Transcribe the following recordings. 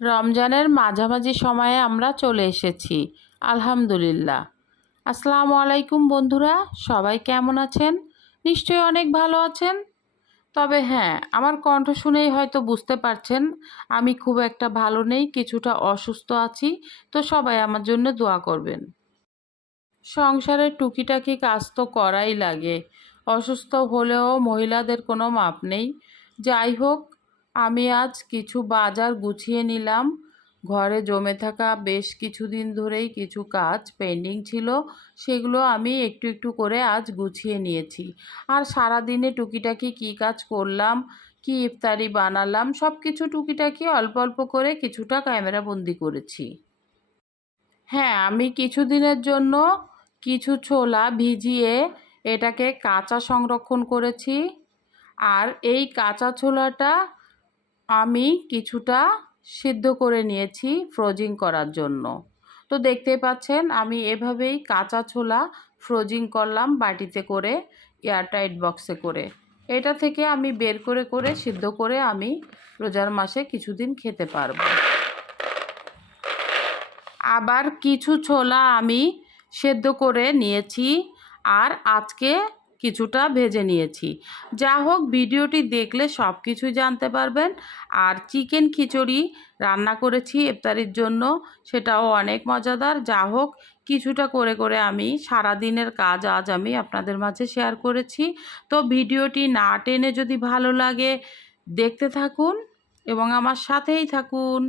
রমজানের মাঝামাঝি সময়ে আমরা চলে এসেছি। আলহামদুলিল্লাহ। আসসালামু আলাইকুম বন্ধুরা, সবাই কেমন আছেন? নিশ্চয়ই অনেক ভালো আছেন। তবে হ্যাঁ, আমার কণ্ঠ শুনেই হয়তো বুঝতে পারছেন আমি খুব একটা ভালো নেই, কিছুটা অসুস্থ আছি। তো সবাই আমার জন্য দোয়া করবেন। সংসারের টুকিটাকি কাজ তো করাই লাগে, অসুস্থ হলেও মহিলাদের কোনো মাপ নেই। যাই হোক, আমি আজ কিছু বাজার গুছিয়ে নিলাম। ঘরে জমে থাকা বেশ কিছুদিন ধরেই কিছু কাজ পেন্ডিং ছিল, সেগুলো আমি একটু একটু করে আজ গুছিয়ে নিয়েছি। আর সারাদিনে টুকিটাকি কী কাজ করলাম, কি ইফতারি বানালাম, সব কিছু টুকিটাকি অল্প অল্প করে কিছুটা ক্যামেরাবন্দি করেছি। হ্যাঁ, আমি কিছুদিনের জন্য কিছু ছোলা ভিজিয়ে এটাকে কাঁচা সংরক্ষণ করেছি। আর এই কাঁচা ছোলাটা আমি কিছুটা সিদ্ধ করে নিয়েছি ফ্রোজিং করার জন্য। তো দেখতেই পাচ্ছেন আমি এভাবেই কাঁচা ছোলা ফ্রোজিং করলাম বাটিতে করে, এয়ারটাইট বক্সে করে। এটা থেকে আমি বের করে করে সিদ্ধ করে আমি রোজার মাসে কিছুদিন খেতে পারবো। আবার কিছু ছোলা আমি সেদ্ধ করে নিয়েছি, আর আজকে কিছুটা ভেজে নিয়েছি। যা হোক, ভিডিওটি দেখলে সব কিছুই জানতে পারবেন। আর চিকেন খিচুড়ি রান্না করেছি ইফতারির জন্য, সেটাও অনেক মজাদার। যা হোক, কিছুটা করে করে আমি সারাদিনের কাজ আজ আমি আপনাদের মাঝে শেয়ার করেছি। তো ভিডিওটি না টেনে যদি ভালো লাগে দেখতে থাকুন এবং আমার সাথেই থাকুন।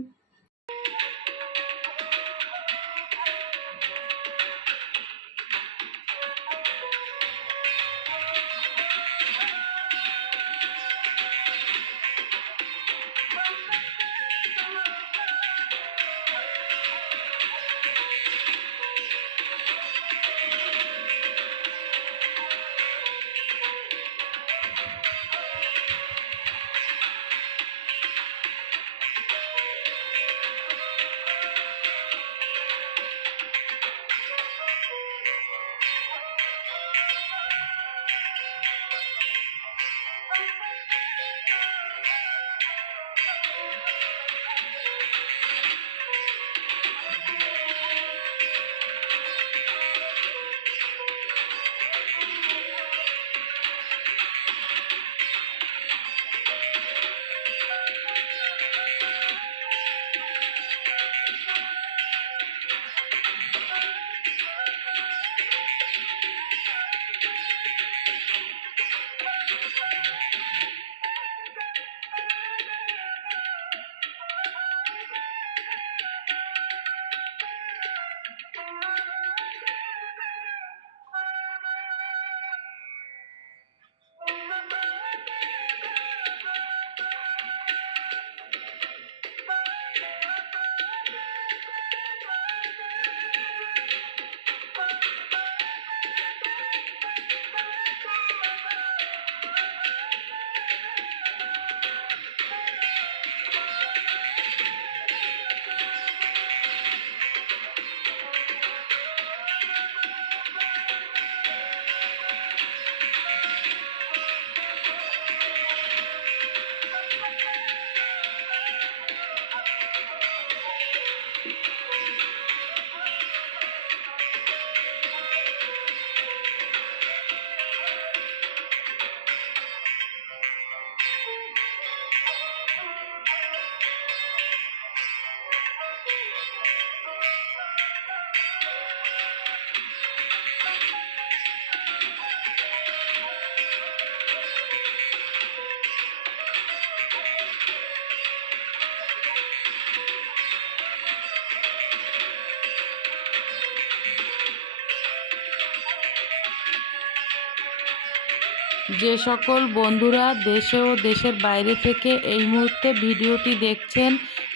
যে সকল বন্ধুরা দেশে ও দেশের বাইরে থেকে এই মুহূর্তে ভিডিওটি দেখছেন,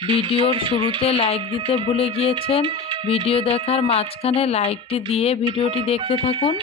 ভিডিওর শুরুতে লাইক দিতে ভুলে গিয়েছেন। ভিডিও দেখার মাঝখানে লাইকটি দিয়ে ভিডিওটি দেখতে থাকুন।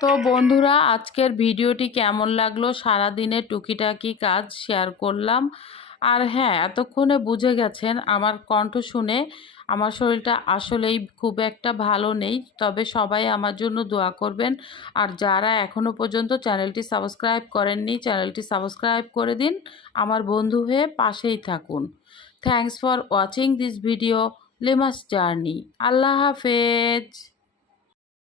তো বন্ধুরা, আজকের ভিডিওটি কেমন লাগলো, সারাদিনের টুকিটাকি কাজ শেয়ার করলাম। আর হ্যাঁ, এতক্ষণে বুঝে গেছেন আমার কণ্ঠ শুনে আমার শরীরটা আসলেই খুব একটা ভালো নেই। তবে সবাই আমার জন্য দোয়া করবেন। আর যারা এখনও পর্যন্ত চ্যানেলটি সাবস্ক্রাইব করেননি, চ্যানেলটি সাবস্ক্রাইব করে দিন। আমার বন্ধু হয়ে পাশেই থাকুন। Thanks for watching this video Limas journey. আল্লাহ হাফেজ।